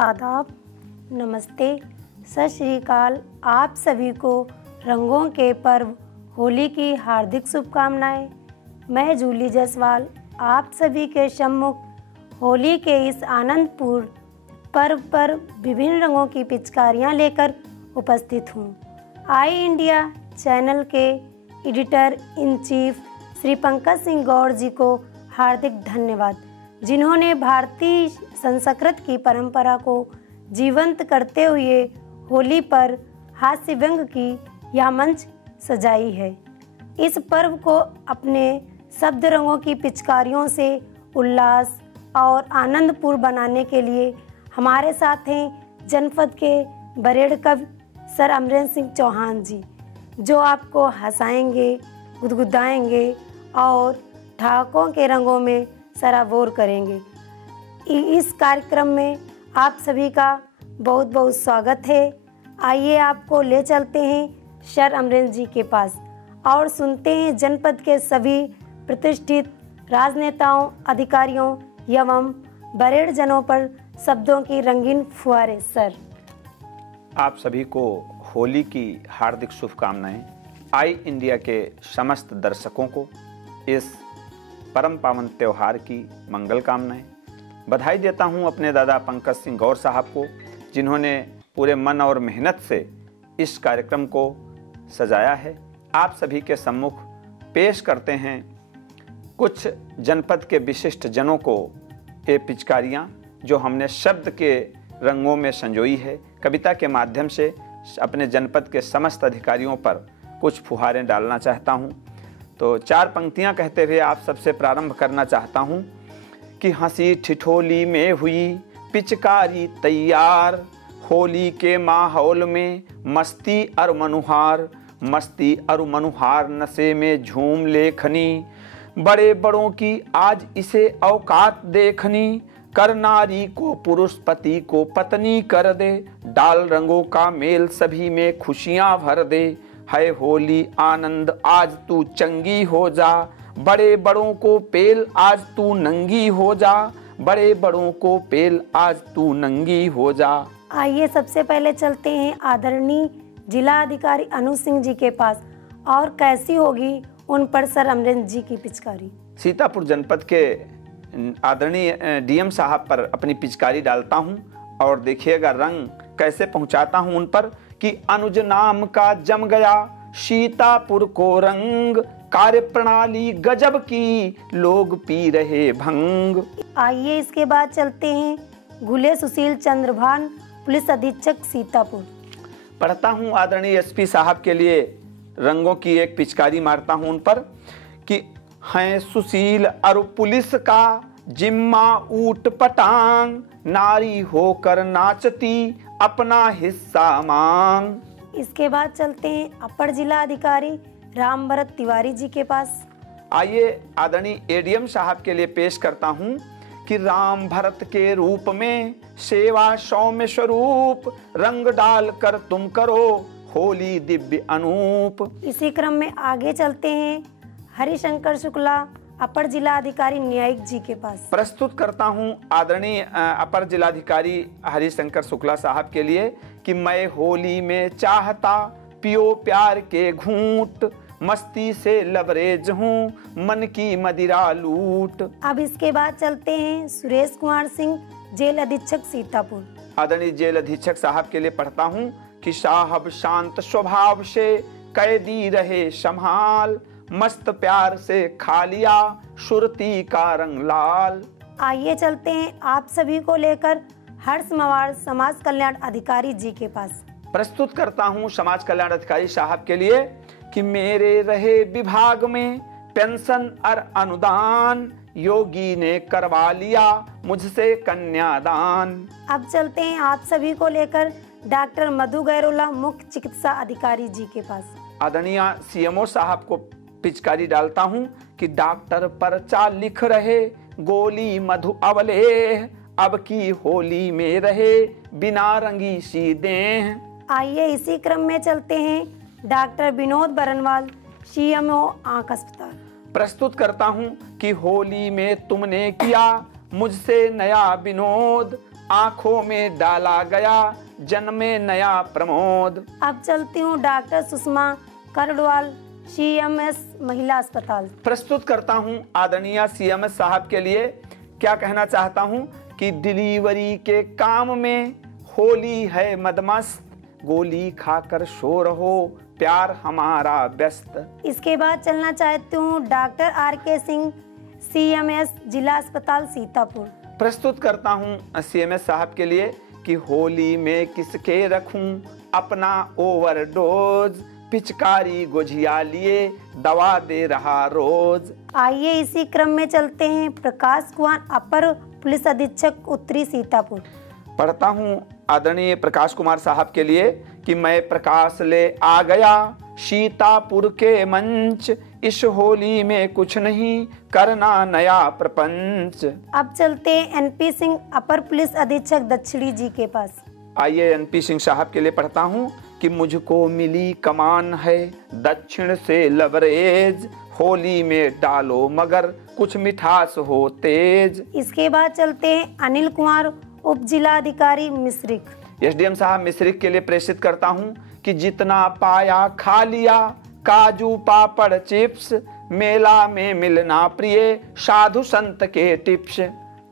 आदाब, नमस्ते, सत श्री अकाल। आप सभी को रंगों के पर्व होली की हार्दिक शुभकामनाएं। मैं जूली जायसवाल आप सभी के सम्मुख होली के इस आनंदपूर्ण पर्व पर विभिन्न रंगों की पिचकारियां लेकर उपस्थित हूं। आई इंडिया चैनल के editor in chief Shri Pankaj Singh Gaur ji को हार्दिक धन्यवाद, जिन्होंने भारतीय संस्कृति की परंपरा को जीवंत करते हुए होली पर हास्य व्यंग की यह मंच सजाई है। इस पर्व को अपने शब्द रंगों की पिचकारियों से उल्लास और आनंदपूर्ण बनाने के लिए हमारे साथ हैं जनपद के बरेड़ कवि सर अमरेंद्र सिंह चौहान जी, जो आपको हंसाएंगे, गुदगुदाएंगे और ठहाकों के रंगों में सराबोर करेंगे। इस कार्यक्रम में आप सभी का बहुत बहुत स्वागत है। आइए आपको ले चलते हैं सर अमरेंद्र जी के पास और सुनते हैं जनपद के सभी प्रतिष्ठित राजनेताओं, अधिकारियों एवं बरेड़ जनों पर शब्दों की रंगीन फुहारे। सर, आप सभी को होली की हार्दिक शुभकामनाएं। आई इंडिया के समस्त दर्शकों को इस परम पावन त्योहार की मंगल कामनाएं। बधाई देता हूं अपने दादा पंकज सिंह गौड़ साहब को, जिन्होंने पूरे मन और मेहनत से इस कार्यक्रम को सजाया है। आप सभी के सम्मुख पेश करते हैं कुछ जनपद के विशिष्ट जनों को ये पिचकारियाँ, जो हमने शब्द के रंगों में संजोई है। कविता के माध्यम से अपने जनपद के समस्त अधिकारियों पर कुछ फुहारें डालना चाहता हूँ। तो 4 पंक्तियाँ कहते हुए आप सबसे प्रारंभ करना चाहता हूँ कि हंसी ठिठोली में हुई पिचकारी तैयार, होली के माहौल में मस्ती और मनुहार, मस्ती और मनुहार नशे में झूम लेखनी, बड़े बड़ों की आज इसे औकात देखनी, कर नारी को पुरुष पति को पत्नी कर दे, डाल रंगों का मेल सभी में खुशियां भर दे, है होली आनंद आज तू चंगी हो जा, बड़े बड़ों को पेल आज तू नंगी हो जा, बड़े बड़ों को पेल आज तू नंगी हो जा। आइए सबसे पहले चलते हैं आदरणीय जिला अधिकारी अनु सिंह जी के पास और कैसी होगी उन पर सर अमरेंद्र जी की पिचकारी। सीतापुर जनपद के आदरणीय डीएम साहब पर अपनी पिचकारी डालता हूं और देखिएगा रंग कैसे पहुंचाता हूं उन पर कि अनुज नाम का जम गया सीतापुर को रंग, कार्य प्रणाली गजब की लोग पी रहे भंग। आइए इसके बाद चलते हैं घुले सुशील चंद्रभान पुलिस अधीक्षक सीतापुर। पढ़ता हूँ आदरणीय एसपी साहब के लिए रंगों की एक पिचकारी मारता हूँ उन पर कि हैं सुशील और पुलिस का जिम्मा ऊट पटांग, नारी होकर नाचती अपना हिस्सा मांग। इसके बाद चलते हैं अपर जिला अधिकारी राम भरत तिवारी जी के पास। आइए आदरणीय एडीएम साहब के लिए पेश करता हूँ कि राम भरत के रूप में सेवा सौम्य स्वरूप, रंग डाल कर तुम करो होली दिव्य अनूप। इसी क्रम में आगे चलते हैं हरिशंकर शुक्ला अपर जिला अधिकारी न्यायिक जी के पास। प्रस्तुत करता हूं आदरणीय अपर जिलाधिकारी हरिशंकर शुक्ला साहब के लिए कि मैं होली में चाहता पियो प्यार के घूंट, मस्ती से लबरेज हूँ मन की मदिरा लूट। अब इसके बाद चलते हैं सुरेश कुमार सिंह जेल अधीक्षक सीतापुर। आदरणीय जेल अधीक्षक साहब के लिए पढ़ता हूँ कि साहब शांत स्वभाव से कैदी रहे संभाल, मस्त प्यार से खा लिया सुरती का रंग लाल। आइए चलते हैं आप सभी को लेकर हर्ष मवाड़ समाज कल्याण अधिकारी जी के पास। प्रस्तुत करता हूँ समाज कल्याण अधिकारी साहब के लिए कि मेरे रहे विभाग में पेंशन और अनुदान, योगी ने करवा लिया मुझसे कन्यादान। अब चलते हैं आप सभी को लेकर डॉक्टर मधु गैरोला मुख्य चिकित्सा अधिकारी जी के पास। आदरणीय सीएमओ साहब को पिचकारी डालता हूँ कि डॉक्टर पर्चा लिख रहे गोली मधु अवलेह, अब की होली में रहे बिना रंगी सी देह। आइए इसी क्रम में चलते हैं डॉक्टर विनोद बरनवाल सीएमओ आंख अस्पताल। प्रस्तुत करता हूं कि होली में तुमने किया मुझसे नया विनोद, आंखों में डाला गया जन्मे नया प्रमोद। अब चलती हूँ डॉक्टर सुषमा करडवाल, CMS महिला अस्पताल। प्रस्तुत करता हूं आदरणीय CMS साहब के लिए क्या कहना चाहता हूं कि डिलीवरी के काम में होली है मदमस्त, गोली खाकर सो रहो प्यार हमारा व्यस्त। इसके बाद चलना चाहती हूँ डॉक्टर RK सिंह, CMS जिला अस्पताल सीतापुर। प्रस्तुत करता हूं CMS साहब के लिए कि होली में किसके रखूं अपना ओवरडोज, पिचकारी गुझिया लिए दवा दे रहा रोज। आइए इसी क्रम में चलते हैं प्रकाश कुमार, अपर पुलिस अधीक्षक उत्तरी सीतापुर। पढ़ता हूं आदरणीय प्रकाश कुमार साहब के लिए कि मैं प्रकाश ले आ गया सीतापुर के मंच, इस होली में कुछ नहीं करना नया प्रपंच। अब चलते हैं NP सिंह, अपर पुलिस अधीक्षक दक्षिणी जी के पास। आइए NP सिंह साहब के लिए पढ़ता हूं कि मुझको मिली कमान है दक्षिण से लवरेज, होली में डालो मगर कुछ मिठास हो तेज। इसके बाद चलते हैं अनिल कुमार, उप जिला अधिकारी मिश्रिक। SDM साहब मिश्रिक के लिए प्रेषित करता हूं कि जितना पाया खा लिया काजू पापड़ चिप्स, मेला में मिलना प्रिय साधु संत के टिप्स।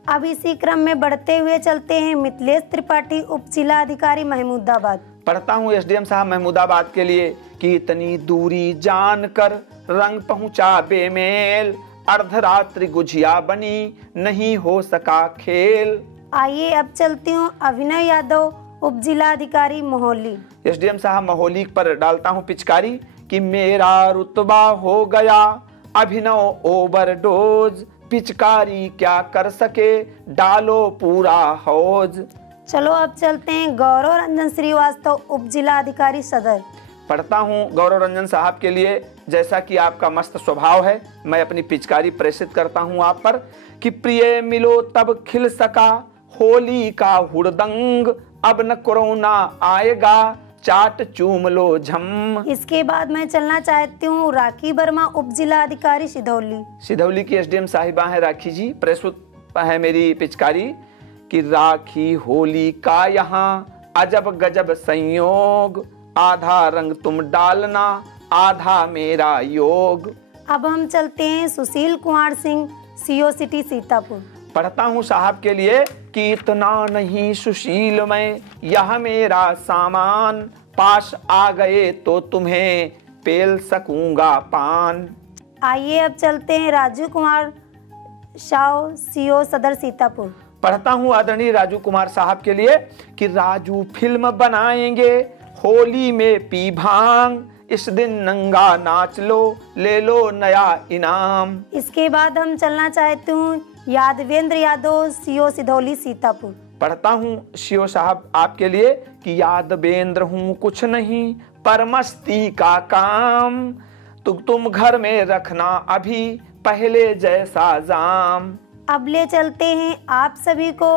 अब इसी क्रम में बढ़ते हुए चलते हैं मिथिलेश त्रिपाठी, उप जिला अधिकारी महमूदाबाद। पढ़ता हूँ SDM साहब महमूदाबाद के लिए कि इतनी दूरी जानकर रंग पहुंचा बेमेल, अर्धरात्रि गुझिया बनी नहीं हो सका खेल। आइए अब चलती हूँ अभिनव यादव, उप जिला अधिकारी मोहली। SDM साहब मोहली पर डालता हूँ पिचकारी कि मेरा रुतबा हो गया अभिनव ओवरडोज, पिचकारी क्या कर सके डालो पूरा हौज। चलो अब चलते हैं गौरव रंजन श्रीवास्तव, उप जिला अधिकारी सदर। पढ़ता हूँ गौरव रंजन साहब के लिए, जैसा कि आपका मस्त स्वभाव है मैं अपनी पिचकारी प्रेषित करता हूँ आप पर कि प्रिय मिलो तब खिल सका होली का हुड़दंग, अब न कोरोना आएगा चाट चूम लो झम। इसके बाद मैं चलना चाहती हूँ राखी वर्मा, उप जिला अधिकारी सिधौली। सिधौली की SDM साहिबा है राखी जी। प्रस्तुत है मेरी पिचकारी कि राखी होली का यहाँ अजब गजब संयोग, आधा रंग तुम डालना आधा मेरा योग। अब हम चलते हैं सुशील कुमार सिंह, CO सिटी सीतापुर। पढ़ता हूँ साहब के लिए कि इतना नहीं सुशील मैं यह मेरा सामान, पास आ गए तो तुम्हें पेल सकूंगा पान। आइए अब चलते हैं राजू कुमार शाह, CO सदर सीतापुर। पढ़ता हूँ आदरणीय राजू कुमार साहब के लिए कि राजू फिल्म बनाएंगे होली में पी भांग, इस दिन नंगा नाच लो ले लो नया इनाम। इसके बाद हम चलना चाहते हूँ यादवेंद्र यादव, CO सिधौली सीतापुर। पढ़ता हूँ CO साहब आपके लिए कि यादवेंद्र हूँ कुछ नहीं पर मस्ती का काम, तुम घर में रखना अभी पहले जैसा जाम। अब ले चलते हैं आप सभी को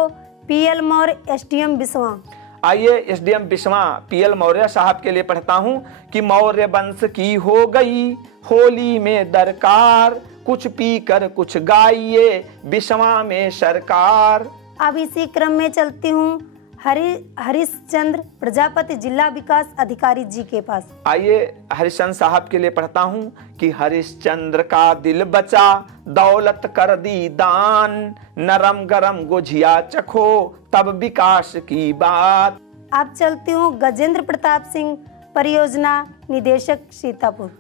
PL मौर्य, SDM बिस्वा। आइए SDM बिस्वा PL मौर्य साहब के लिए पढ़ता हूँ कि मौर्य वंश की हो गई होली में दरकार, कुछ पी कर कुछ गाइए बिस्वा में सरकार। अब इसी क्रम में चलती हूँ हरिश्चंद्र प्रजापति, जिला विकास अधिकारी जी के पास। आइए हरिश्चंद्र साहब के लिए पढ़ता हूँ कि हरिश्चंद्र का दिल बचा दौलत कर दी दान, नरम गरम गुझिया चखो तब विकास की बात। अब चलती हूँ गजेंद्र प्रताप सिंह, परियोजना निदेशक सीतापुर।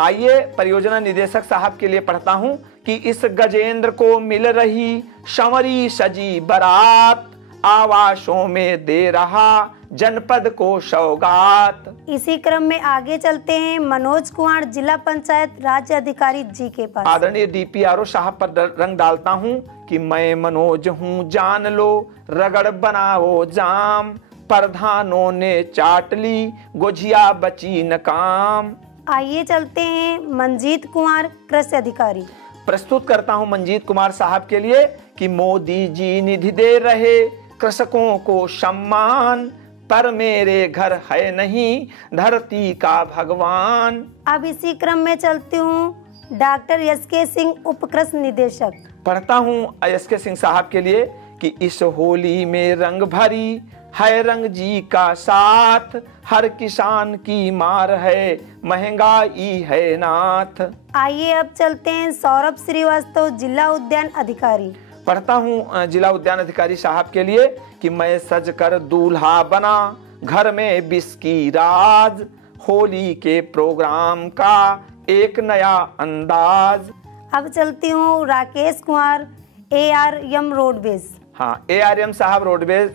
आइए परियोजना निदेशक साहब के लिए पढ़ता हूँ कि इस गजेंद्र को मिल रही संवरी सजी बारात, आवासों में दे रहा जनपद को सौगात। इसी क्रम में आगे चलते हैं मनोज कुमार, जिला पंचायत राज्य अधिकारी जी के पास। आदरणीय DPRO साहब पर रंग डालता हूँ कि मैं मनोज हूँ जान लो, रगड़ बनाओ जाम, प्रधानों ने चाट ली गुझिया बची न काम। आइए चलते हैं मंजीत कुमार, कृषि अधिकारी। प्रस्तुत करता हूँ मंजीत कुमार साहब के लिए कि मोदी जी निधि दे रहे कृषकों को सम्मान, पर मेरे घर है नहीं धरती का भगवान। अब इसी क्रम में चलती हूँ डॉक्टर SK सिंह, उपकृष्ट निदेशक। पढ़ता हूँ SK सिंह साहब के लिए कि इस होली में रंग भरी है रंग जी का साथ, हर किसान की मार है महंगाई है नाथ। आइए अब चलते हैं सौरभ श्रीवास्तव, जिला उद्यान अधिकारी। पढ़ता हूँ जिला उद्यान अधिकारी साहब के लिए कि मैं सज कर दूल्हा बना, घर में बिस्की राज, होली के प्रोग्राम का एक नया अंदाज। अब चलती हूँ राकेश कुमार, ARM रोडवेज। हाँ, ARM साहब रोडवेज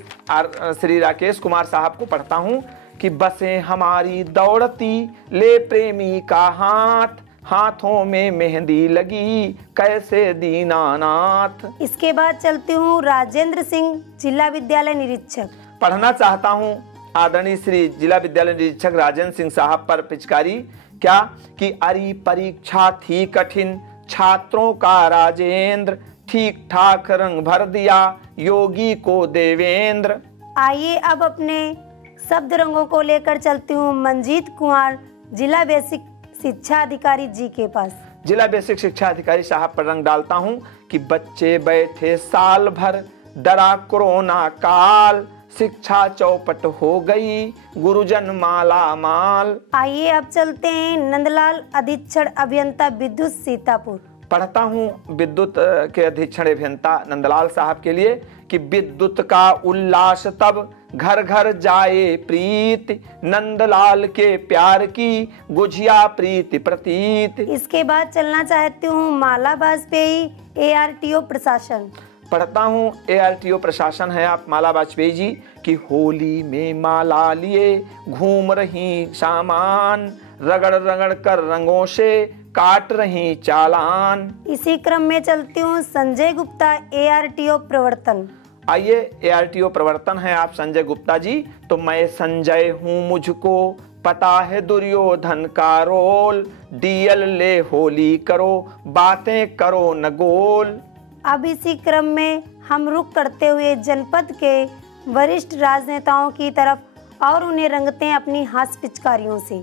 श्री राकेश कुमार साहब को पढ़ता हूँ कि बसें हमारी दौड़ती, ले प्रेमी का हाथ, हाथों में मेहंदी लगी कैसे दीनानाथ। इसके बाद चलती हूँ राजेंद्र सिंह, जिला विद्यालय निरीक्षक। पढ़ना चाहता हूँ आदरणीय श्री जिला विद्यालय निरीक्षक राजेंद्र सिंह साहब पर पिचकारी क्या कि अरी परीक्षा थी कठिन, छात्रों का राजेंद्र, ठीक ठाक रंग भर दिया योगी को देवेंद्र। आइए अब अपने शब्द रंगों को लेकर चलती हूँ मंजीत कुमार, जिला बेसिक शिक्षा अधिकारी जी के पास। जिला बेसिक शिक्षा अधिकारी साहब पर रंग डालता हूँ कि बच्चे बैठे साल भर, डरा कोरोना काल, शिक्षा चौपट हो गई, गुरुजन माला माल। आइए अब चलते हैं नंदलाल, अधीक्षण अभियंता विद्युत, सीतापुर। पढ़ता हूँ विद्युत के अधीक्षण अभियंता नंदलाल साहब के लिए कि विद्युत का उल्लास तब, घर घर जाए प्रीति, नंदलाल के प्यार की गुझिया प्रीति प्रतीत। इसके बाद चलना चाहती हूँ माला वाजपेयी, ARTO प्रशासन। पढ़ता हूँ ARTO प्रशासन है आप माला वाजपेयी जी कि होली में माला लिए घूम रही सामान, रगड़ रगड़ कर रंगों से काट रही चालान। इसी क्रम में चलती हूँ संजय गुप्ता, ARTO प्रवर्तन। आइए ARTO प्रवर्तन है आप संजय गुप्ता जी। तो मैं संजय हूँ, मुझको पता है दुर्योधन का रोल, DL ले होली करो, बातें करो न गोल। अब इसी क्रम में हम रुख करते हुए जनपद के वरिष्ठ राजनेताओं की तरफ और उन्हें रंगते हैं अपनी हास्य पिचकारियों से।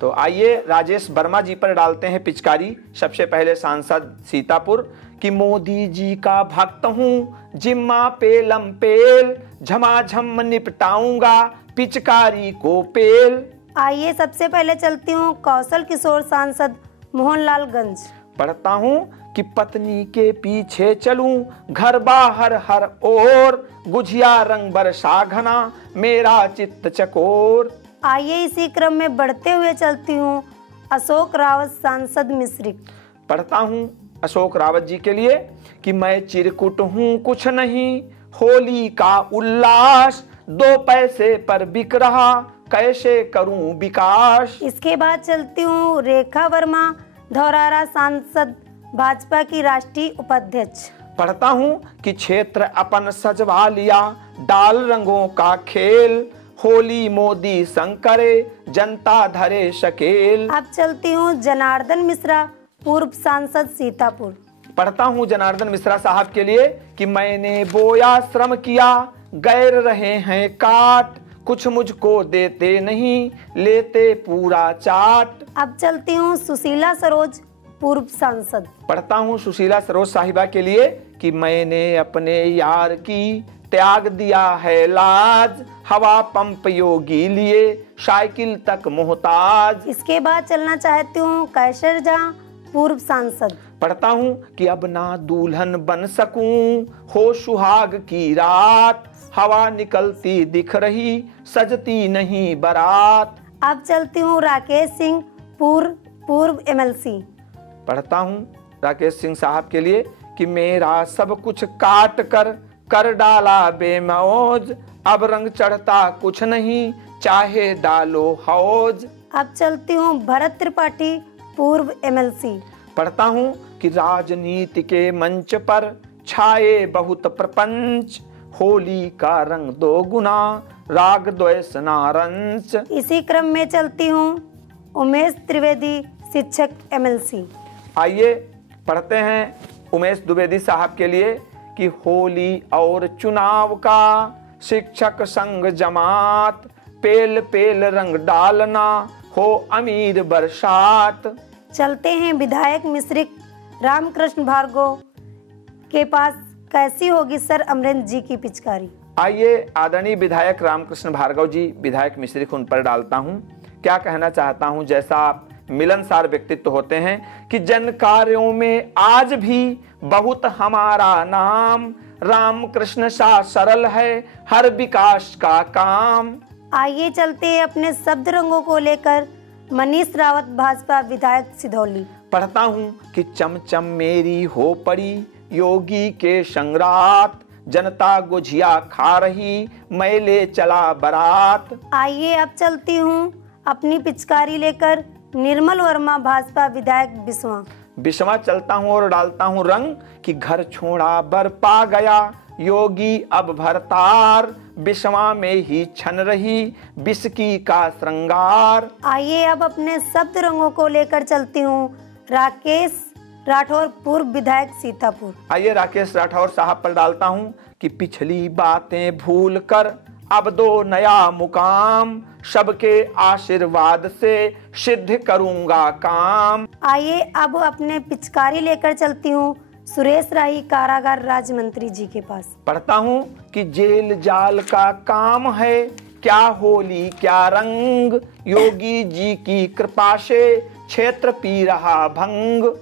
तो आइए राजेश वर्मा जी पर डालते हैं पिचकारी। सबसे पहले सांसद सीतापुर कि मोदी जी का भक्त हूँ, जिम्मा पेलम पेल, झमाझम निपटाऊंगा पिचकारी को पेल। आइए सबसे पहले चलती हूँ कौशल किशोर सांसद, मोहनलालगंज। पढ़ता हूँ कि पत्नी के पीछे चलूं, घर बाहर हर ओर, गुझिया रंग बरसा घना, मेरा चित्त चकोर। आइए इसी क्रम में बढ़ते हुए चलती हूँ अशोक रावत सांसद, मिश्रिक। पढ़ता हूँ अशोक रावत जी के लिए कि मैं चिरकुट हूँ कुछ नहीं, होली का उल्लास 2 पैसे पर बिक रहा, कैसे करूं विकास। इसके बाद चलती हूँ रेखा वर्मा, धौरारा सांसद, भाजपा की राष्ट्रीय उपाध्यक्ष। पढ़ता हूँ कि क्षेत्र अपन सजवा लिया, डाल रंगों का खेल, होली मोदी संग करे, जनता धरे शकेल। अब चलती हूँ जनार्दन मिश्रा, पूर्व सांसद, सीतापुर। पढ़ता हूँ जनार्दन मिश्रा साहब के लिए कि मैंने बोया श्रम किया, गैर रहे हैं काट, कुछ मुझको देते नहीं, लेते पूरा चाट। अब चलती हूँ सुशीला सरोज, पूर्व सांसद। पढ़ता हूँ सुशीला सरोज साहिबा के लिए कि मैंने अपने यार की त्याग दिया है लाज, हवा पंप योगी लिए, साइकिल तक मोहताज। इसके बाद चलना चाहती हूँ कैसर जहां, पूर्व सांसद। पढ़ता हूँ कि अब ना दुल्हन बन सकूं, हो सुहाग की रात, हवा निकलती दिख रही, सजती नहीं बारात। अब चलती हूँ राकेश सिंह, पूर्व MLC। पढ़ता हूँ राकेश सिंह साहब के लिए कि मेरा सब कुछ काट कर डाला बेमौज, अब रंग चढ़ता कुछ नहीं, चाहे डालो हौज। अब चलती हूँ भरत त्रिपाठी, पूर्व MLC। पढ़ता हूँ कि राजनीति के मंच पर छाए बहुत प्रपंच, होली का रंग 2 गुना, राग द्वेष नारंच। इसी क्रम में चलती हूँ उमेश त्रिवेदी, शिक्षक, MLC। आइए पढ़ते हैं उमेश द्विवेदी साहब के लिए कि होली और चुनाव का शिक्षक संग जमात, पेल पेल रंग डालना, हो अमीर बरसात। चलते हैं विधायक मिश्रिक रामकृष्ण भार्गव के पास। कैसी होगी सर अमरेंद्र जी की पिचकारी? आइए आदरणीय विधायक रामकृष्ण भार्गव जी, विधायक मिश्रिक उन पर डालता हूं। क्या कहना चाहता हूं, जैसा आप मिलनसार व्यक्तित्व होते हैं कि जन कार्यों में आज भी बहुत हमारा नाम, रामकृष्ण सा सरल है हर विकास का काम। आइए चलते हैं अपने शब्द रंगों को लेकर। मनीष रावत भाजपा विधायक सिधौली। पढ़ता हूँ कि चमचम मेरी हो पड़ी योगी के संगरात, जनता गुझिया खा रही मैं ले चला बारात। आइए अब चलती हूँ अपनी पिचकारी लेकर। निर्मल वर्मा भाजपा विधायक बिस्वा। बिस्वा चलता हूँ और डालता हूँ रंग कि घर छोड़ा बर पा गया योगी अब भरतार, बिस्वा में ही छन रही बिस्की का श्रृंगार। आइए अब अपने शब्द रंगों को लेकर चलती हूँ। राकेश राठौर पूर्व विधायक सीतापुर। आइए राकेश राठौर साहब पर डालता हूँ कि पिछली बातें भूल कर अब दो नया मुकाम, सबके आशीर्वाद से सिद्ध करूंगा काम। आइए अब अपने पिचकारी लेकर चलती हूँ सुरेश राही कारागार राज्य मंत्री जी के पास। पढ़ता हूँ कि जेल जाल का काम है क्या होली क्या रंग, योगी जी की कृपा से क्षेत्र पी रहा भंग।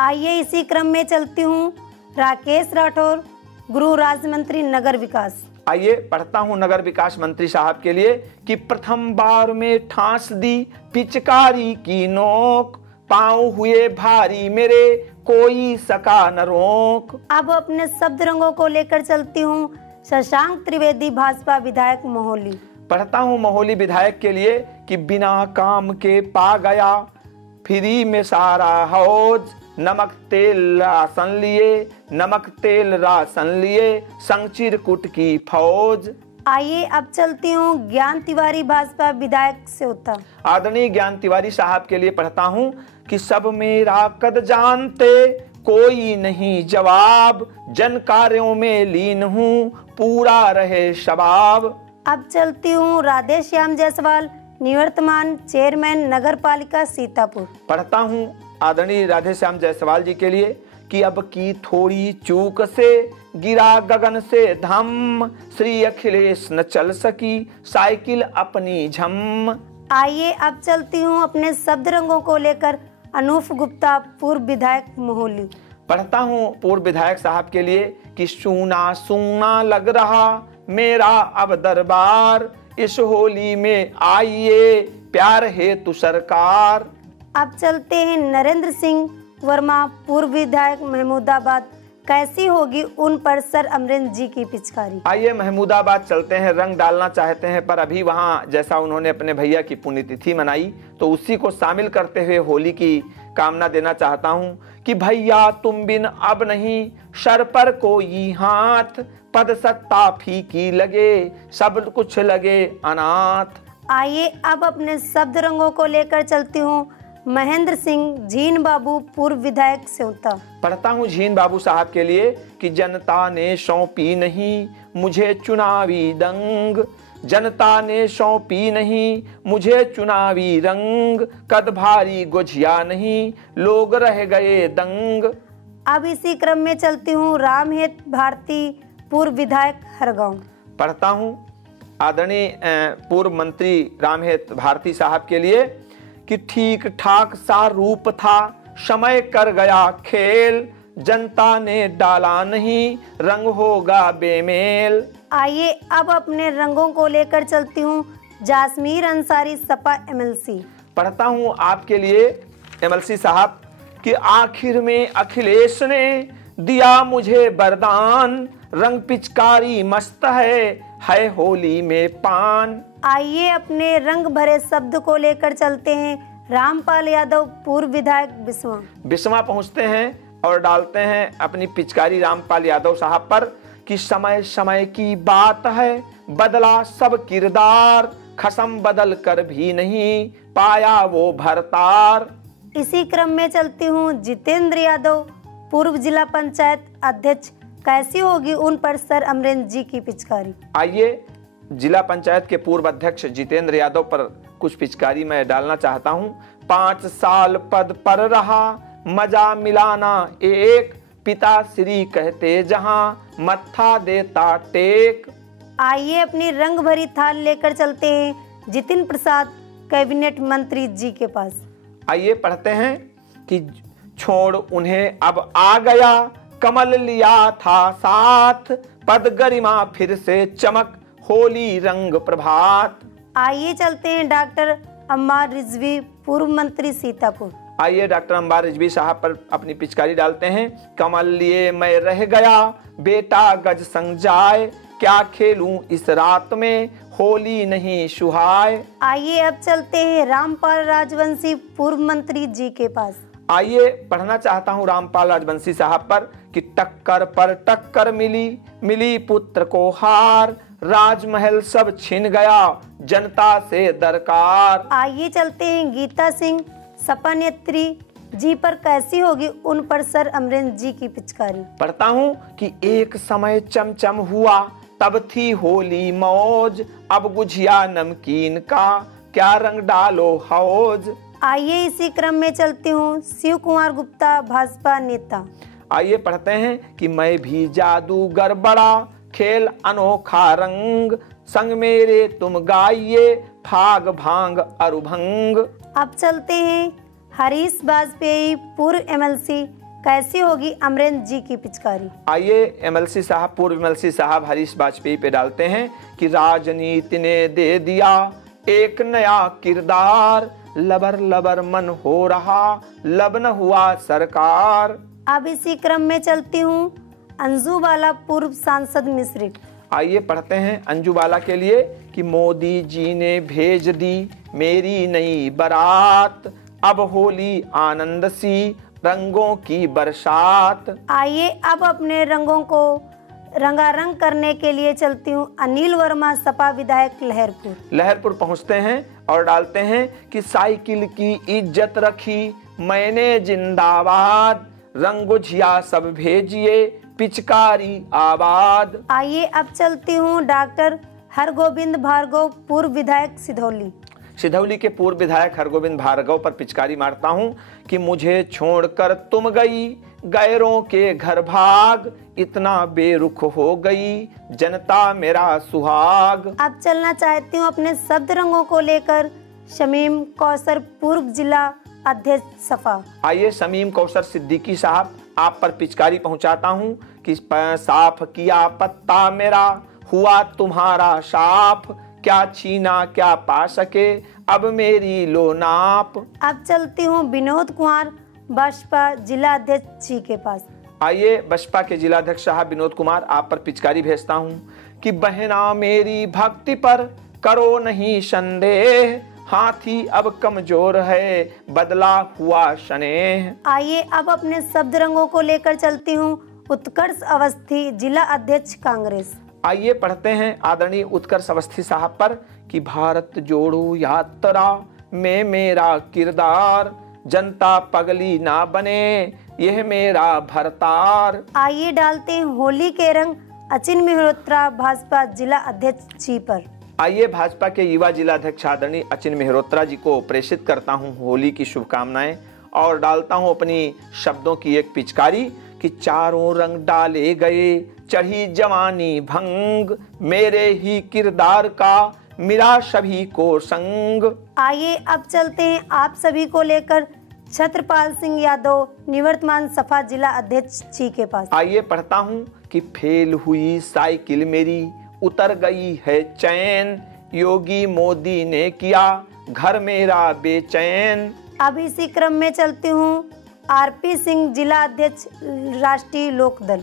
आइए इसी क्रम में चलती हूँ राकेश राठौर गृह राज्य मंत्री नगर विकास। आइए पढ़ता हूँ नगर विकास मंत्री साहब के लिए कि प्रथम बार में ठांस दी पिचकारी की नोक, पाँव हुए भारी मेरे कोई सका न रोक। अब अपने शब्द रंगों को लेकर चलती हूँ शशांक त्रिवेदी भाजपा विधायक मोहली। पढ़ता हूँ मोहली विधायक के लिए कि बिना काम के पा गया फ्री में सारा हौज, नमक तेल राशन लिए, नमक तेल राशन लिए संग चिरकुट की फौज। आइए अब चलती हूँ ज्ञान तिवारी भाजपा विधायक सेवता। आदरणीय ज्ञान तिवारी साहब के लिए पढ़ता हूँ कि सब मेरा कद जानते कोई नहीं जवाब, जन कार्यों में लीन हूँ पूरा रहे शबाब। अब चलती हूँ राधे श्याम जायसवाल निवर्तमान चेयरमैन नगर पालिका सीतापुर। पढ़ता हूँ आदरणीय राधे श्याम जायसवाल जी के लिए कि अब की थोड़ी चूक से गिरा गगन से धम, श्री अखिलेश न चल सकी साइकिल अपनी झम। आइए अब चलती हूँ अपने शब्द रंगों को लेकर अनूप गुप्ता पूर्व विधायक मोहली। पढ़ता हूँ पूर्व विधायक साहब के लिए कि सूना सूना लग रहा मेरा अब दरबार, इस होली में आइए प्यार हेतु सरकार। अब चलते हैं नरेंद्र सिंह वर्मा पूर्व विधायक महमूदाबाद। कैसी होगी उन पर सर अमरेंद्र जी की पिचकारी? आइए महमूदाबाद चलते हैं। रंग डालना चाहते हैं पर अभी वहाँ जैसा उन्होंने अपने भैया की पुण्यतिथि मनाई तो उसी को शामिल करते हुए होली की कामना देना चाहता हूँ कि भैया तुम बिन अब नहीं सर पर कोई हाथ, पद सत्ता फीकी लगे सब कुछ लगे अनाथ। आइए अब अपने शब्द रंगों को लेकर चलती हूँ महेंद्र सिंह झीन बाबू पूर्व विधायक सेवता। पढ़ता हूँ झीन बाबू साहब के लिए कि जनता ने सौंपी नहीं मुझे चुनावी दंग, जनता ने सौंपी नहीं मुझे चुनावी रंग, कद भारी गुझिया नहीं लोग रह गए दंग। अब इसी क्रम में चलती हूँ रामहेत भारती पूर्व विधायक हरगांव। पढ़ता हूँ आदरणीय पूर्व मंत्री रामहेत भारती साहब के लिए कि ठीक ठाक सा रूप था समय कर गया खेल, जनता ने डाला नहीं रंग होगा बेमेल। आइए अब अपने रंगों को लेकर चलती हूँ जासमीर अंसारी सपा एमएलसी। पढ़ता हूँ आपके लिए एमएलसी साहब कि आखिर में अखिलेश ने दिया मुझे वरदान, रंग पिचकारी मस्त है होली में पान। आइए अपने रंग भरे शब्द को लेकर चलते हैं रामपाल यादव पूर्व विधायक बिस्वा। बिस्वा पहुंचते हैं और डालते हैं अपनी पिचकारी रामपाल यादव साहब पर कि समय समय की बात है बदला सब किरदार, खसम बदल कर भी नहीं पाया वो भरतार। इसी क्रम में चलती हूँ जितेंद्र यादव पूर्व जिला पंचायत अध्यक्ष। कैसी होगी उन पर सर अमरेंद्र जी की पिचकारी? आइए जिला पंचायत के पूर्व अध्यक्ष जितेंद्र यादव पर कुछ पिचकारी मैं डालना चाहता हूं। 5 साल पद पर रहा, मजा मिलाना एक, पिता श्री कहते जहां मत्था देता टेक। आइए अपनी रंग भरी थाल लेकर चलते हैं जितिन प्रसाद कैबिनेट मंत्री जी के पास। आइए पढ़ते हैं कि छोड़ उन्हें अब आ गया, कमल लिया था साथ, पद गरिमा फिर से चमक, होली रंग प्रभात। आइए चलते हैं डॉक्टर अम्मार रिजवी पूर्व मंत्री सीतापुर। आइए डॉक्टर अम्बार रिजवी साहब पर अपनी पिचकारी डालते हैं। कमल लिए मैं रह गया, बेटा गज संग जाए, क्या खेलूं इस रात में, होली नहीं सुहाए। आइए अब चलते हैं रामपाल राजवंशी पूर्व मंत्री जी के पास। आइए पढ़ना चाहता हूँ रामपाल राजवंशी साहब पर कि टक्कर पर टक्कर मिली, मिली पुत्र को हार, राजमहल सब छिन गया, जनता से दरकार। आइए चलते हैं गीता सिंह सपा नेत्री जी पर कैसी होगी उन पर सर अमरेंद्र जी की पिचकारी। पढ़ता हूँ कि एक समय चमचम हुआ, तब थी होली मौज, अब गुझिया नमकीन का, क्या रंग डालो हौज। आइए इसी क्रम में चलती हूँ शिव कुमार गुप्ता भाजपा नेता। आइए पढ़ते हैं कि मैं भी जादूगर बड़ा, खेल अनोखा रंग, संग मेरे तुम गाइए, फाग भांग अरुभंग। अब चलते हैं हरीश वाजपेयी पूर्व एमएलसी कैसी होगी अमरेंद्र जी की पिचकारी। आइए एमएलसी साहब पूर्व एमएलसी साहब हरीश वाजपेयी पे डालते हैं कि राजनीति ने दे दिया एक नया किरदार, लबर लबर मन हो रहा, लब न हुआ सरकार। अब इसी क्रम में चलती हूँ अंजू बाला पूर्व सांसद मिश्रित। आइए पढ़ते हैं अंजू बाला के लिए कि मोदी जी ने भेज दी मेरी नई बारात, अब होली आनंद सी, रंगों की बरसात। आइए अब अपने रंगों को रंगारंग करने के लिए चलती हूँ अनिल वर्मा सपा विधायक लहरपुर पहुँचते हैं और डालते हैं कि साइकिल की इज्जत रखी मैंने जिंदाबाद, रंगुझिया सब भेजिए, पिचकारी आबाद। आइए अब चलती हूँ डॉक्टर हरगोविंद भार्गव पूर्व विधायक सिधौली के पूर्व विधायक हरगोविंद भार्गव पर पिचकारी मारता हूँ कि मुझे छोड़कर तुम गई, गैरों के घर भाग, इतना बेरुख हो गई, जनता मेरा सुहाग। अब चलना चाहती हूँ अपने शब्द रंगों को लेकर शमीम कौसर पूर्व जिला अध्यक्ष सपा। आइए शमीम कौसर सिद्दीकी साहब आप पर पिचकारी पहुंचाता हूं कि साफ किया पत्ता मेरा, हुआ तुम्हारा साफ, क्या छीना क्या पा सके, अब मेरी लो नाप। अब चलती हूँ विनोद कुमार बसपा जिला अध्यक्ष जी के पास। आइए बसपा के जिलाध्यक्ष साहब विनोद कुमार आप पर पिचकारी भेजता हूँ कि बहना मेरी भक्ति पर करो नहीं संदेह, हाथी अब कमजोर है, बदला हुआ स्नेह। आइए अब अपने शब्द रंगों को लेकर चलती हूँ उत्कर्ष अवस्थी जिला अध्यक्ष कांग्रेस। आइए पढ़ते हैं आदरणीय उत्कर्ष अवस्थी साहब पर कि भारत जोड़ो यात्रा में मेरा किरदार, जनता पगली ना बने यह मेरा भरतार। आइए डालते हैं होली के रंग अचिन मेहरोत्रा भाजपा जिला अध्यक्ष जी पर। आइए भाजपा के युवा जिलाध्यक्ष आदरणीय अचिन मेहरोत्रा जी को प्रेषित करता हूं होली की शुभकामनाएं और डालता हूं अपनी शब्दों की एक पिचकारी कि चारों रंग डाले गए, चढ़ी जवानी भंग, मेरे ही किरदार का मिला सभी को संग। आइए अब चलते हैं आप सभी को लेकर छत्रपाल सिंह यादव निवर्तमान सपा जिला अध्यक्ष जी के पास। आइए पढ़ता हूँ कि फेल हुई साइकिल मेरी, उतर गई है चैन, योगी मोदी ने किया घर मेरा बेचैन। अब इसी क्रम में चलती हूँ आरपी सिंह जिला अध्यक्ष राष्ट्रीय लोकदल।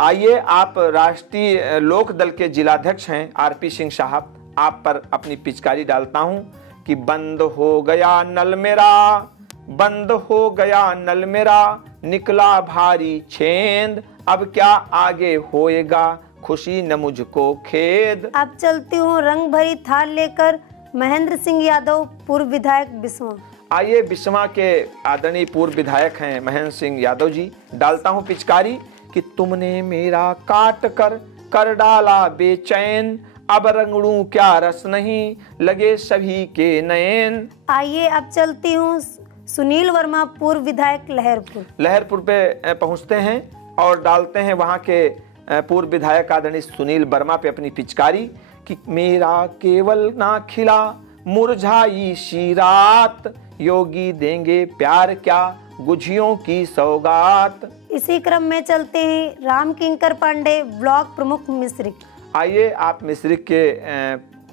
आइए आप राष्ट्रीय लोकदल के जिलाध्यक्ष हैं आरपी सिंह साहब आप पर अपनी पिचकारी डालता हूँ कि बंद हो गया नल मेरा, बंद हो गया नल मेरा, निकला भारी छेंद, अब क्या आगे होएगा खुशी न मुझको खेद। अब चलती हूँ रंग भरी थाल लेकर महेंद्र सिंह यादव पूर्व विधायक बिस्वा। आइए बिस्वा के आदरणीय पूर्व विधायक हैं महेंद्र सिंह यादव जी, डालता हूँ पिचकारी कि तुमने मेरा काट कर डाला बेचैन, अब रंगड़ू क्या रस नहीं लगे सभी के नयन। आइए अब चलती हूँ सुनील वर्मा पूर्व विधायक लहरपुर पे पहुंचते हैं और डालते हैं वहां के पूर्व विधायक आदरणीय सुनील वर्मा पे अपनी पिचकारी कि मेरा केवल ना खिला मुरझाई सी रात, योगी देंगे प्यार क्या गुझियों की सौगात। इसी क्रम में चलते हैं राम किंकर पांडे ब्लॉक प्रमुख मिश्रिक। आइए, आप मिश्रिक के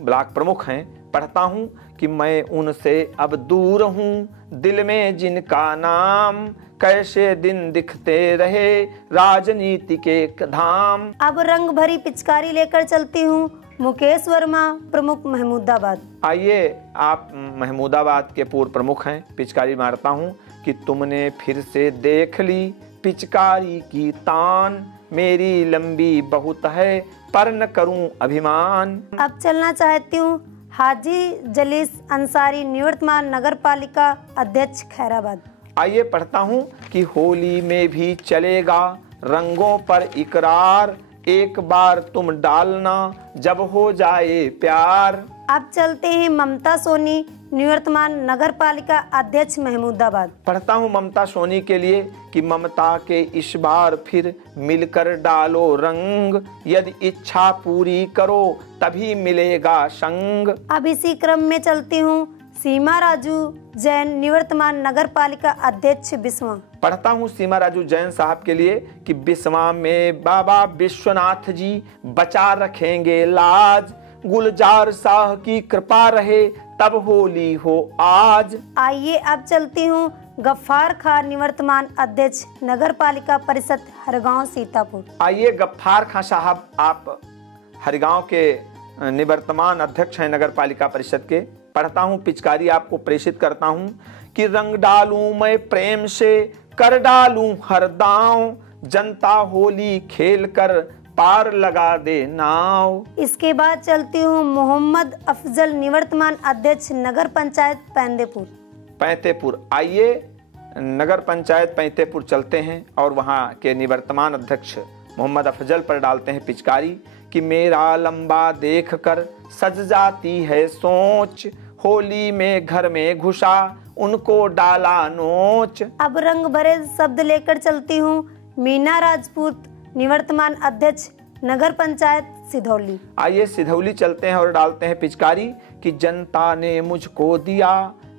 ब्लॉक प्रमुख हैं। पढ़ता हूँ कि मैं उनसे अब दूर हूँ, दिल में जिनका नाम, कैसे दिन दिखते रहे राजनीति के धाम। अब रंग भरी पिचकारी लेकर चलती हूँ मुकेश वर्मा प्रमुख महमूदाबाद। आइए, आप महमूदाबाद के पूर्व प्रमुख हैं। पिचकारी मारता हूँ कि तुमने फिर से देख ली पिचकारी की तान, मेरी लंबी बहुत है पर न करूं अभिमान। अब चलना चाहती हूँ हाजी जलीस अंसारी निवर्तमान नगर पालिका अध्यक्ष खैराबाद। आइए, पढ़ता हूँ कि होली में भी चलेगा रंगों पर इकरार, एक बार तुम डालना जब हो जाए प्यार। अब चलते हैं ममता सोनी निवर्तमान नगर पालिका अध्यक्ष महमूदाबाद। पढ़ता हूँ ममता सोनी के लिए कि ममता के इस बार फिर मिलकर डालो रंग, यदि इच्छा पूरी करो तभी मिलेगा संग। अब इसी क्रम में चलती हूँ सीमा राजू जैन निवर्तमान नगर पालिका अध्यक्ष बिस्वा। पढ़ता हूँ सीमा राजू जैन साहब के लिए कि बिस्वा में बाबा विश्वनाथ जी बचा रखेंगे लाज, गुलजार शाह की कृपा रहे तब होली हो आज। आइए, अब चलती हूँ गफ्फार खान निवर्तमान अध्यक्ष नगर पालिका परिषद हरगांव सीतापुर। आइए, गफ्फार खान साहब आप हरगांव के निवर्तमान अध्यक्ष हैं नगर पालिका परिषद के। पढ़ता हूँ पिचकारी आपको प्रेषित करता हूँ कि रंग डालूं मैं प्रेम से, कर डालूं हर दांव, जनता होली खेल कर पार लगा दे नाव। इसके बाद चलती हूँ मोहम्मद अफजल निवर्तमान अध्यक्ष नगर पंचायत पैंतेपुर। आइए, नगर पंचायत पैंतेपुर चलते हैं और वहाँ के निवर्तमान अध्यक्ष मोहम्मद अफजल पर डालते हैं पिचकारी कि मेरा लंबा देख कर सज जाती है सोच, होली में घर में घुसा उनको डाला नोच। अब रंग भरे शब्द लेकर चलती हूँ मीना राजपूत निवर्तमान अध्यक्ष नगर पंचायत सिधौली। आइए, सिधौली चलते हैं और डालते हैं पिचकारी कि जनता ने मुझको दिया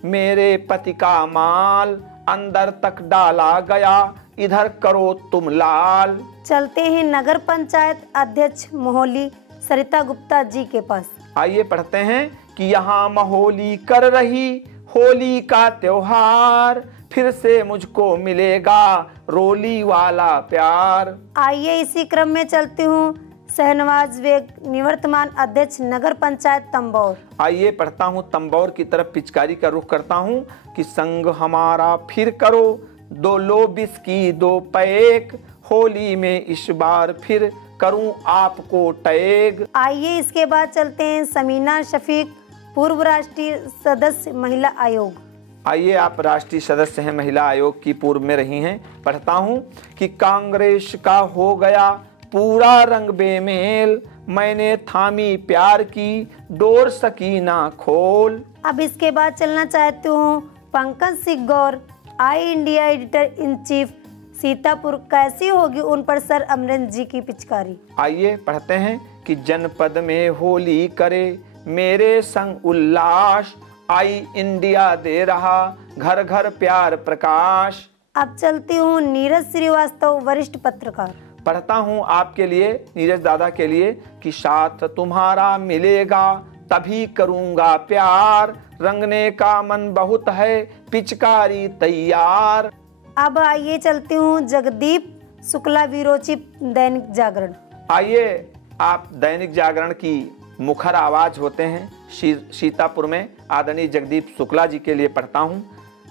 मेरे पति का माल, अंदर तक डाला गया इधर करो तुम लाल। चलते हैं नगर पंचायत अध्यक्ष मोहली सरिता गुप्ता जी के पास। आइए, पढ़ते हैं कि यहाँ महोली कर रही होली का त्योहार, फिर से मुझको मिलेगा रोली वाला प्यार। आइए, इसी क्रम में चलती हूँ शहनवाज बेग निवर्तमान अध्यक्ष नगर पंचायत तंबौर। आइए, पढ़ता हूँ तंबौर की तरफ पिचकारी का रुख करता हूँ कि संग हमारा फिर करो, दो लो बिस्की दो पैक, होली में इस बार फिर करूं आपको टैग। आइए, इसके बाद चलते हैं समीना शफीक पूर्व राष्ट्रीय सदस्य महिला आयोग। आइए, आप राष्ट्रीय सदस्य हैं महिला आयोग की, पूर्व में रही हैं। पढ़ता हूं कि कांग्रेस का हो गया पूरा रंग बेमेल, मैंने थामी प्यार की डोर सकीना खोल। अब इसके बाद चलना चाहती हूँ Pankaj Singh Gaur I India editor in chief Sitapur, कैसी होगी उन पर सर अमरेंद्र जी की पिचकारी। आइए, पढ़ते हैं कि जनपद में होली करे मेरे संग उल्लास, आई इंडिया दे रहा घर घर प्यार प्रकाश। अब चलती हूँ नीरज श्रीवास्तव वरिष्ठ पत्रकार। पढ़ता हूँ आपके लिए, नीरज दादा के लिए कि साथ तुम्हारा मिलेगा तभी करूँगा प्यार, रंगने का मन बहुत है पिचकारी तैयार। अब आइए, चलती हूँ जगदीप शुक्ला विरोचित दैनिक जागरण। आइए, आप दैनिक जागरण की मुखर आवाज होते हैं सीतापुर में आदरणीय जगदीप शुक्ला जी के लिए पढ़ता हूँ।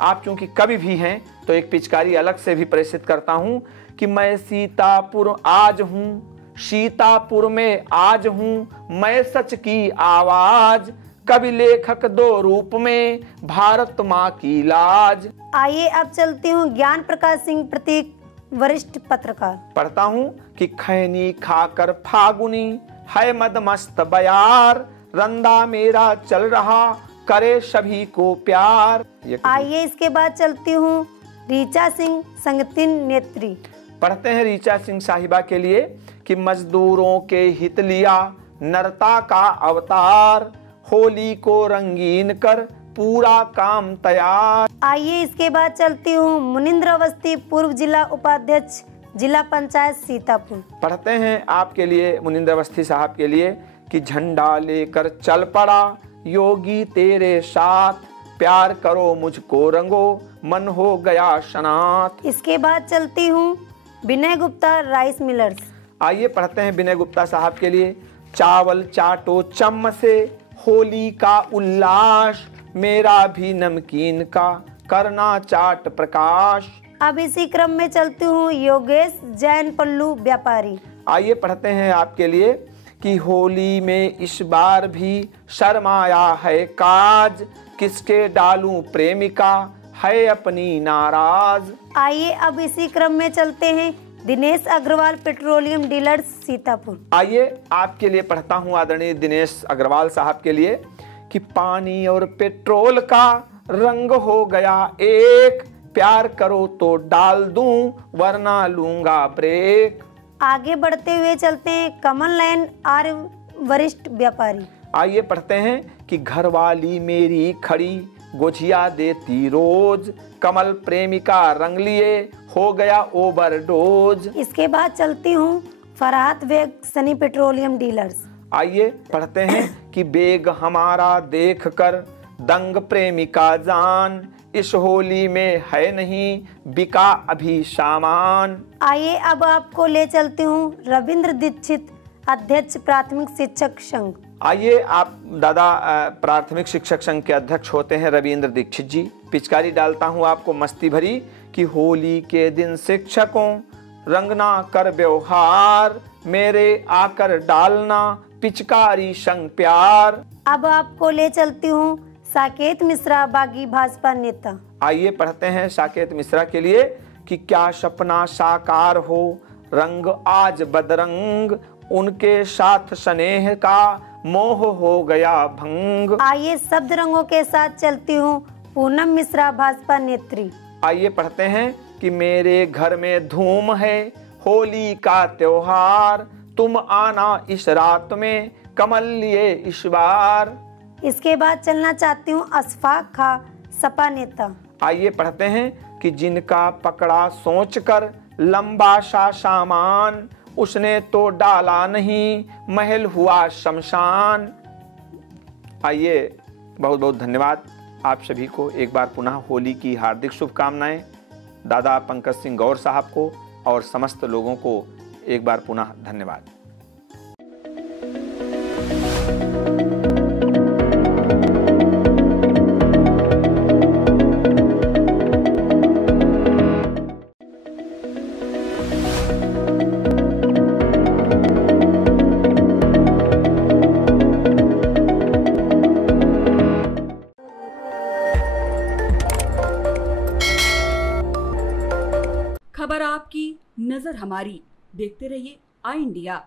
आप चूंकि कवि भी हैं तो एक पिचकारी अलग से भी प्रेषित करता हूँ कि मैं सीतापुर आज हूँ, सीतापुर में आज हूँ मैं सच की आवाज, कवि लेखक दो रूप में भारत माँ की लाज। आइए, अब चलती हूँ ज्ञान प्रकाश सिंह प्रतीक वरिष्ठ पत्रकार। पढ़ता हूँ कि खैनी खाकर फागुनी है मदमस्त बयार, रंदा मेरा चल रहा करे सभी को प्यार। आइए इसके बाद चलती हूँ ऋचा सिंह संगतिन नेत्री। पढ़ते हैं ऋचा सिंह साहिबा के लिए कि मजदूरों के हित लिया नरता का अवतार, होली को रंगीन कर पूरा काम तैयार। आइए इसके बाद चलती हूँ मुनिंद्र अवस्थी, पूर्व जिला उपाध्यक्ष, जिला पंचायत सीतापुर। पढ़ते हैं आपके लिए मुनिंद्र अवस्थी साहब के लिए कि झंडा लेकर चल पड़ा योगी तेरे साथ, प्यार करो मुझको रंगो मन हो गया शनात। इसके बाद चलती हूँ विनय गुप्ता, राइस मिलर्स। आइए पढ़ते हैं विनय गुप्ता साहब के लिए, चावल चाटो चम्मच से होली का उल्लास, मेरा भी नमकीन का करना चाट प्रकाश। अब इसी क्रम में चलती हूँ योगेश जैन पल्लू व्यापारी। आइए पढ़ते हैं आपके लिए कि होली में इस बार भी शर्माया है काज, किसके डालूं प्रेमिका है अपनी नाराज। आइए अब इसी क्रम में चलते हैं दिनेश अग्रवाल, पेट्रोलियम डीलर्स, सीतापुर। आइए आपके लिए पढ़ता हूँ आदरणीय दिनेश अग्रवाल साहब के लिए कि पानी और पेट्रोल का रंग हो गया एक, प्यार करो तो डाल दूं वरना लूंगा ब्रेक। आगे बढ़ते हुए चलते हैं कमल नयन आर्य, वरिष्ठ व्यापारी। आइए पढ़ते हैं कि घरवाली मेरी खड़ी गुझिया देती रोज, कमल प्रेमिका रंग लिए हो गया ओवरडोज। इसके बाद चलती हूँ Farhat bag, Sunny petroleum dealers. आइए पढ़ते हैं कि बेग हमारा देख कर दंग प्रेमिका जान, इस होली में है नहीं बिका अभी सामान। आइए अब आपको ले चलती हूँ रविंद्र दीक्षित, अध्यक्ष प्राथमिक शिक्षक संघ। आइए आप दादा प्राथमिक शिक्षक संघ के अध्यक्ष होते हैं रविंद्र दीक्षित जी। पिचकारी डालता हूँ आपको मस्ती भरी कि होली के दिन शिक्षकों रंगना कर व्यवहार, मेरे आकर डालना पिचकारी संग प्यार। अब आपको ले चलती हूँ साकेत मिश्रा, बागी भाजपा नेता। आइए पढ़ते हैं साकेत मिश्रा के लिए कि क्या सपना साकार हो रंग आज बदरंग, उनके साथ स्नेह का मोह हो गया भंग। आइए शब्द रंगों के साथ चलती हूँ पूनम मिश्रा, भाजपा नेत्री। आइए पढ़ते हैं कि मेरे घर में धूम है होली का त्योहार, तुम आना इस रात में कमल लिए इस बार। इसके बाद चलना चाहती हूँ अशफाक खा, सपा नेता। आइए पढ़ते हैं कि जिनका पकड़ा सोचकर लंबा सा सामान, उसने तो डाला नहीं महल हुआ शमशान। आइए बहुत बहुत धन्यवाद आप सभी को। एक बार पुनः होली की हार्दिक शुभकामनाएं दादा पंकज सिंह गौर साहब को और समस्त लोगों को एक बार पुनः धन्यवाद। खबर आपकी, नजर हमारी। देखते रहिए आई इंडिया।